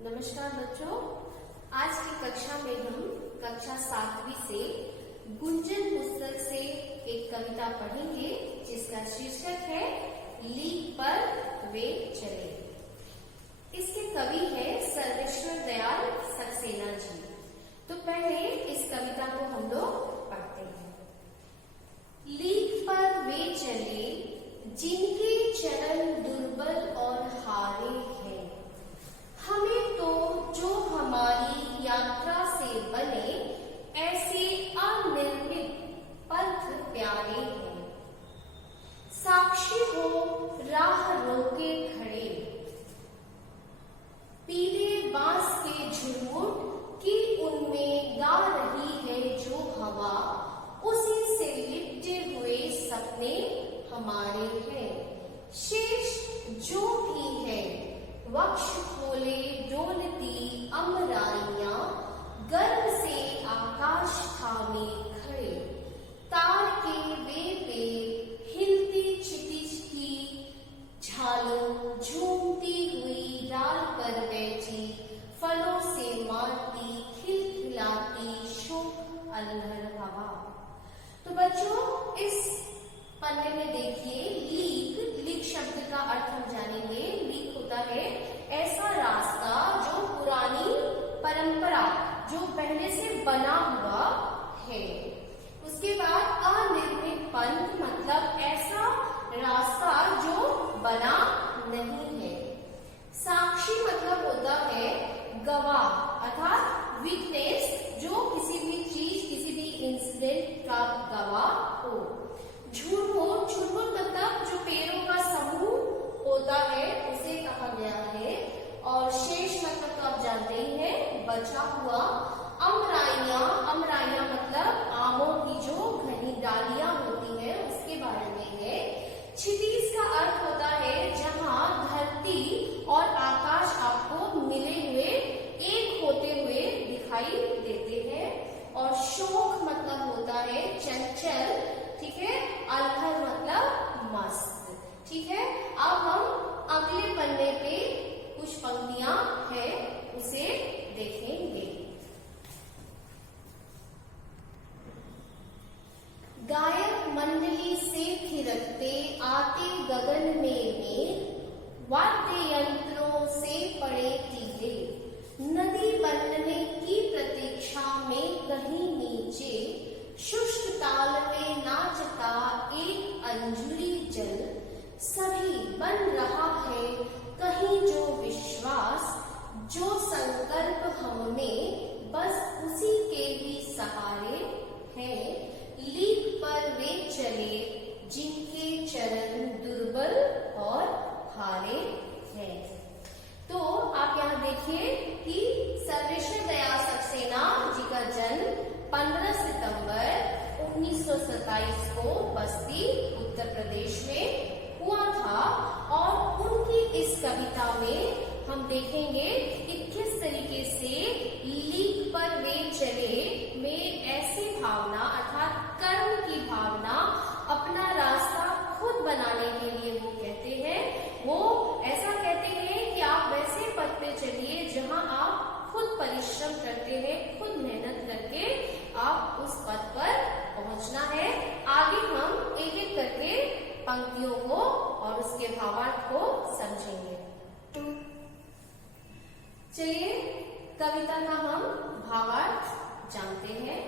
नमस्कार बच्चों, आज की कक्षा में हम कक्षा 7वीं से गुंजन पुस्तक से एक कविता पढ़ेंगे जिसका शीर्षक है लीक पर वे चले। इसके कवि है सर्वेश्वर दयाल सक्सेना जी। तो पहले इस कविता को हम लोग पढ़ते हैं। लीक पर वे चले जिनके चरण दुर्बल और हारे हैं, हमें तो जो हमारी यात्रा से बने ऐसे अनिर्मित पंथ प्यारे हैं। साक्षी हो राह रोके खड़े, पीले बांस के झुरमुट की उनमें गा रही है जो हवा, उसी से लिपटे हुए सपने हमारे हैं। शेष जो भी है वक्ष खोले डोलती अमराइयां, गर्व से आकाश थामे खड़े, तार के वे पेड़ हिलती क्षितिज की झालों झूमती हुई डाल पर बैठी, फलों से मारती खिलखिलाती शोक अल्हड़ हवा। तो बच्चों, इस पन्ने में देखिए लीक शब्द का अर्थ हम जानेंगे। लीक होता है ऐसा रास्ता जो पुरानी परंपरा जो पहले से बना हुआ है। उसके बाद अनिर्मित पंथ मतलब ऐसा रास्ता जो बना नहीं है। साक्षी मतलब होता है गवाह अर्थात विटनेस, जो किसी भी चीज किसी भी इंसिडेंट का गवाह हो। झुरमुट मतलब जो पेड़ों का समूह होता है उसे कहा गया है। और शेष मतलब तो आप जानते ही हैं, बचा हुआ। अमराइयां मतलब आमों की जो घनी डालियां होती हैं उसके बारे में है। क्षितिज का अर्थ होता है जहां धरती और आकाश आपको मिले हुए एक होते हुए दिखाई देते हैं। और शोक मतलब होता है चंचल, ठीक है। अल्हड़ मतलब मस्त, ठीक है। अब हम अगले पन्ने पे कुछ पंक्तियां हैं उसे देखेंगे। गायक मंडली से थिरकते आते गगन में मेघ, वाद्य यंत्रों से पड़े तीरे, नदी बनने की प्रतीक्षा में कहीं नीचे, शुष्क ताल में नाचता एक अंजुरी जल, सभी बन रहा है कहीं जो विश्वास, जो संकल्प हमें बस उसी के ही सहारे हैं। लीक पर वे चले जिनके चरण दुर्बल और हारे हैं। तो आप यहाँ देखिए कि सर्वेश्वर दयाल सक्सेना जी का जन्म 15 सितंबर 1927 को बस्ती उत्तर प्रदेश में हुआ था। और उनकी इस कविता में हम देखेंगे कि किस तरीके से लीक पर वे चले में ऐसी भावना अर्थात कर्म की भावना, अपना रास्ता खुद बनाने के लिए वो कहते हैं। वो ऐसा कहते हैं कि आप वैसे पथ पे चलिए जहां आप खुद परिश्रम करते हैं, खुद मेहनत करके आप उस पद पर पहुंचना है। आगे हम एक एक करके पंक्तियों को और उसके भावार्थ को समझेंगे। चलिए कविता का हम भावार्थ जानते हैं।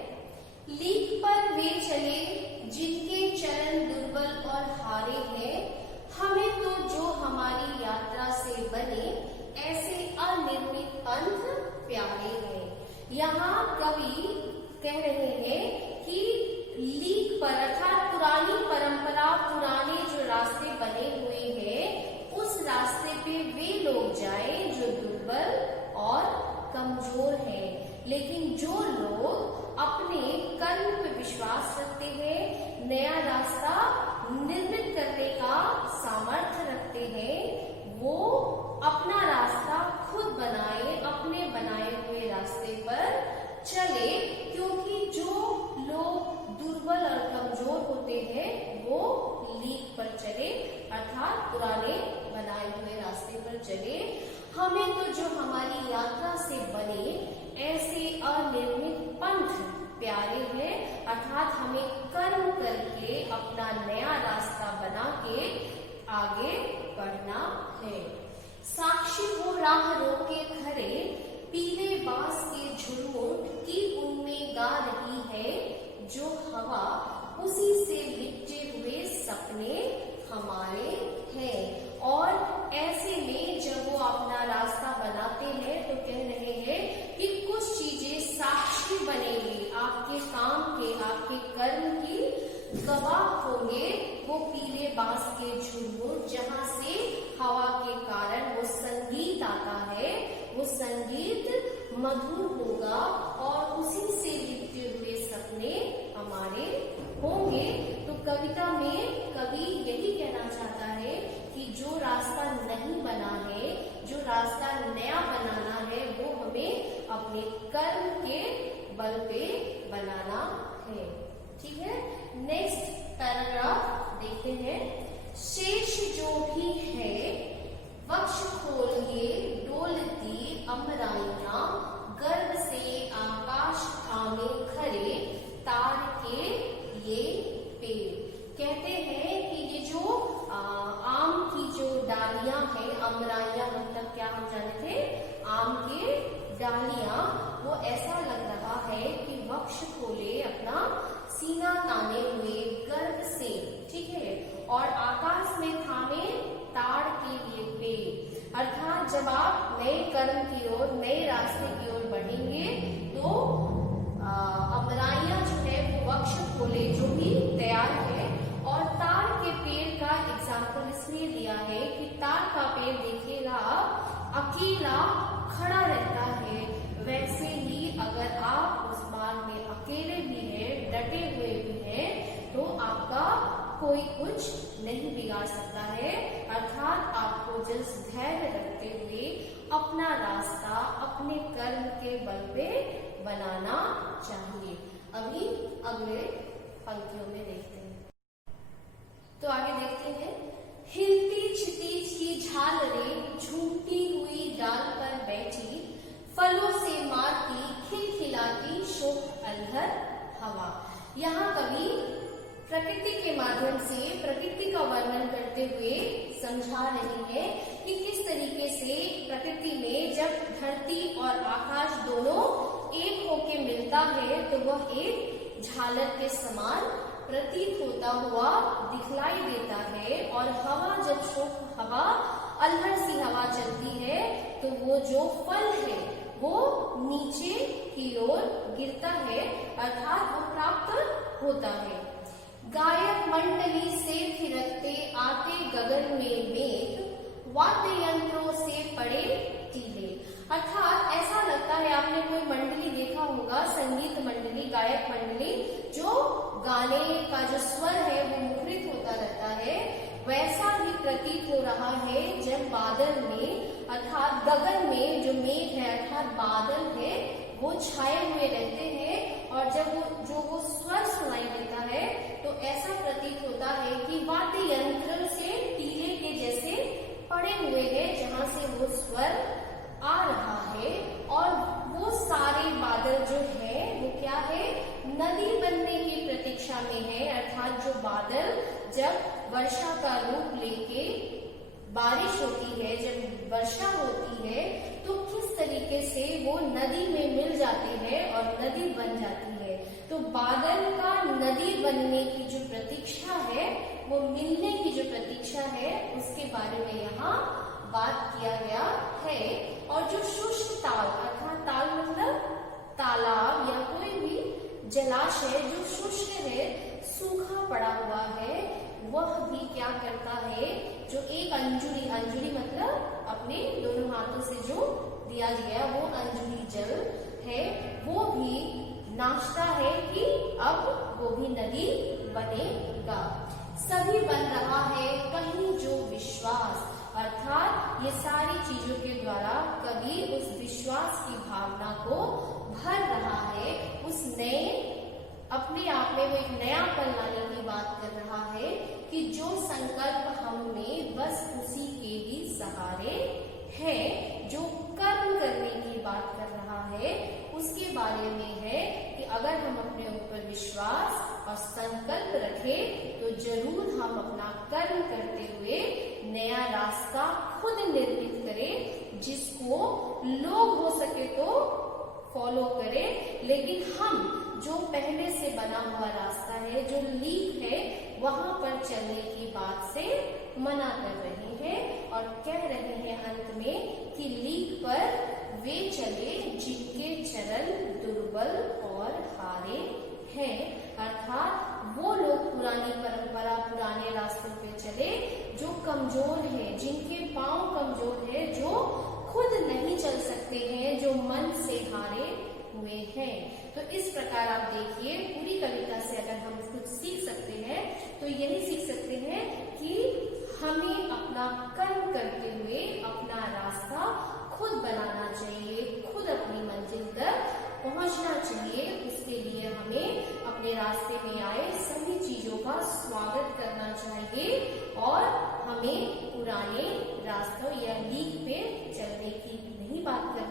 लीक पर वे चले जिनके चरण दुर्बल और हारे हैं, हमें तो जो हमारी यात्रा से बने ऐसे अनिर्मित पंथ प्यारे हैं। यहाँ कवि कह रहे हैं कि लीक पर अर्थात पुरानी परंपरा, पुराने जो रास्ते बने हुए हैं उस रास्ते पे वे लोग जाएं जो दुर्बल और कमजोर हैं। लेकिन जो लोग अपने कर्म पे विश्वास रखते हैं, नया रास्ता निर्मित करने का सामर्थ्य रखते हैं, वो अपना रास्ता खुद बनाए, अपने बनाए हुए रास्ते पर चले। क्योंकि जो लोग दुर्बल और कमजोर होते हैं वो लीक पर चले अर्थात पुराने बनाए हुए रास्ते पर चले। हम हमें तो जो हमारी यात्रा से बने ऐसे अनिर्मित पंथ प्यारे हैं, अर्थात हमें कर्म करके अपना नया रास्ता बना के आगे बढ़ना है। साक्षी हो राह रोके खड़े, पीले बांस के झुरमुट की उनमें गा रही है जो हवा, उसी से लिपटे हुए सपने हमारे हैं। और ऐसे में जब वो अपना रास्ता बनाते हैं तो कह रहे हैं कि कुछ चीजें साक्षी बनेंगी आपके काम के, आपके कर्म की गवाह होंगे। वो पीले बांस के झुरमुट जहां से हवा के कारण वो संगीत आता है, वो संगीत मधुर होगा और उसी से लिपटे हुए सपने हमारे होंगे। तो कविता में कवि यही कहना चाहता है कि जो रास्ता नहीं बना है, जो रास्ता नया बनाना है, वो हमें अपने कर्म के बल पे बनाना है। ठीक है, नेक्स्ट पैराग्राफ देखते हैं। शेष जो भी है वक्ष खोलिए डोलती अमराइयां, गर्भ से आकाश थामे खड़े तार के ये पेड़। कहते हैं कि ये जो आम की जो डालियां हैं, अमराइयां मतलब क्या हम जानते थे, आम के डालियां, वो ऐसा लग रहा है कि वक्ष खोले, अपना सीना ताने हुए गर्भ से, ठीक है, और आकाश में थामे ताड़ के लिए पेड़। अर्थात जब आप नए कर्म की ओर, नए रास्ते की ओर बढ़ेंगे तो अमराइयां जो है वो वक्ष खोले जो भी तैयार है। और ताड़ के पेड़ का एग्जाम्पल इसलिए दिया है कि ताड़ का पेड़ देखिएगा अकेला खड़ा रहता है, वैसे ही अगर आप उस मार्ग में अकेले भी हैं, डटे हुए भी हैं, तो आपका कोई कुछ नहीं बिगाड़ सकता है। अर्थात आपको जस धैर्य रखते हुए अपना रास्ता अपने कर्म के बल पे बनाना चाहिए। अभी अगले पंक्तियों में देखते हैं। तो आगे देखते हैं। हिलती क्षितिज की झालरें झूमती हुई डाल पर बैठी, फलों से मारती खिलखिलाती शोक अल्हर हवा। यहाँ कवि प्रकृति के माध्यम से प्रकृति का वर्णन करते हुए समझा रही है कि किस तरीके से प्रकृति में जब धरती और आकाश दोनों एक होके मिलता है तो वह एक झालर के समान प्रतीत होता हुआ दिखलाई देता है। और हवा जब शोक हवा, अल्हड़ सी हवा चलती है तो वो जो फल है वो नीचे की ओर गिरता है, अर्थात वो प्राप्त होता है। गायक मंडली से थिरकते आते गगन में मेघ, वाद्य यंत्रों से पड़े टीले। अर्थात ऐसा लगता है, आपने कोई मंडली देखा होगा, संगीत मंडली, गायक मंडली, जो गाने का जो स्वर है वो मुखरित होता रहता है, वैसा ही प्रतीत हो रहा है जब बादल में, अर्थात गगन में जो मेघ है अर्थात बादल है वो छाए हुए रहते हैं। और जब वो स्वर सुनाई देता है तो ऐसा प्रतीत होता है कि वाद्य यंत्र से टीले के जैसे पड़े हुए हैं, जहां से वो स्वर आ रहा है। और वो सारे बादल जो है वो क्या है, नदी बनने की प्रतीक्षा में है। अर्थात जो बादल जब वर्षा का रूप लेके बारिश होती है, जब वर्षा होती है तो किस तरीके से वो नदी में मिल जाते हैं और नदी बन जाती है। तो बादल का नदी बनने की जो प्रतीक्षा है, वो मिलने की जो प्रतीक्षा है, उसके बारे में यहाँ बात किया गया है। और जो शुष्क ताल, अर्थात ताल मतलब तालाब या कोई भी जलाशय जो शुष्क है, सूखा पड़ा हुआ है, वह भी क्या करता है, जो एक अंजुरी, अंजुरी मतलब अपने दोनों हाथों से जो दिया गया वो अंजुरी जल है, वो भी नाचता है कि अब वो भी नदी बनेगा। सभी बन रहा है कहीं जो विश्वास, अर्थात ये सारी चीजों के द्वारा कवि उस विश्वास की भावना को भर रहा है, उस नए अपने आप में वो एक नया पल लाने की बात कर रहा है कि जो संकल्प हम में बस उसी के ही सहारे है, जो कर्म करने की बात कर रहा है उसके बारे में है कि अगर हम अपने ऊपर विश्वास और संकल्प रखें तो जरूर हम अपना कर्म करते हुए नया रास्ता खुद निर्मित करें, जिसको लोग हो सके तो फॉलो करें, लेकिन हम जो पहले से बना हुआ रास्ता है, जो लीक है, वहां पर चलने की बात से मना कर रहे हैं और कह रहे हैं अंत में कि लीक पर वे चले जिनके चरण दुर्बल और हारे हैं। अर्थात वो लोग पुरानी परंपरा, पुराने रास्तों पे चले जो कमजोर है, जिनके पांव कमजोर है, जो खुद नहीं चल सकते हैं, जो मन से हारे हुए हैं। तो इस प्रकार आप देखिए पूरी कविता से अगर हम कुछ सीख सकते हैं तो यही सीख सकते हैं कि हमें अपना कर्म करते हुए अपना रास्ता खुद बनाना चाहिए, खुद अपनी मंजिल तक पहुंचना चाहिए। उसके लिए हमें अपने रास्ते में आए सभी चीजों का स्वागत करना चाहिए और हमें पुराने रास्तों या लीक पे चलने की नहीं बात करनी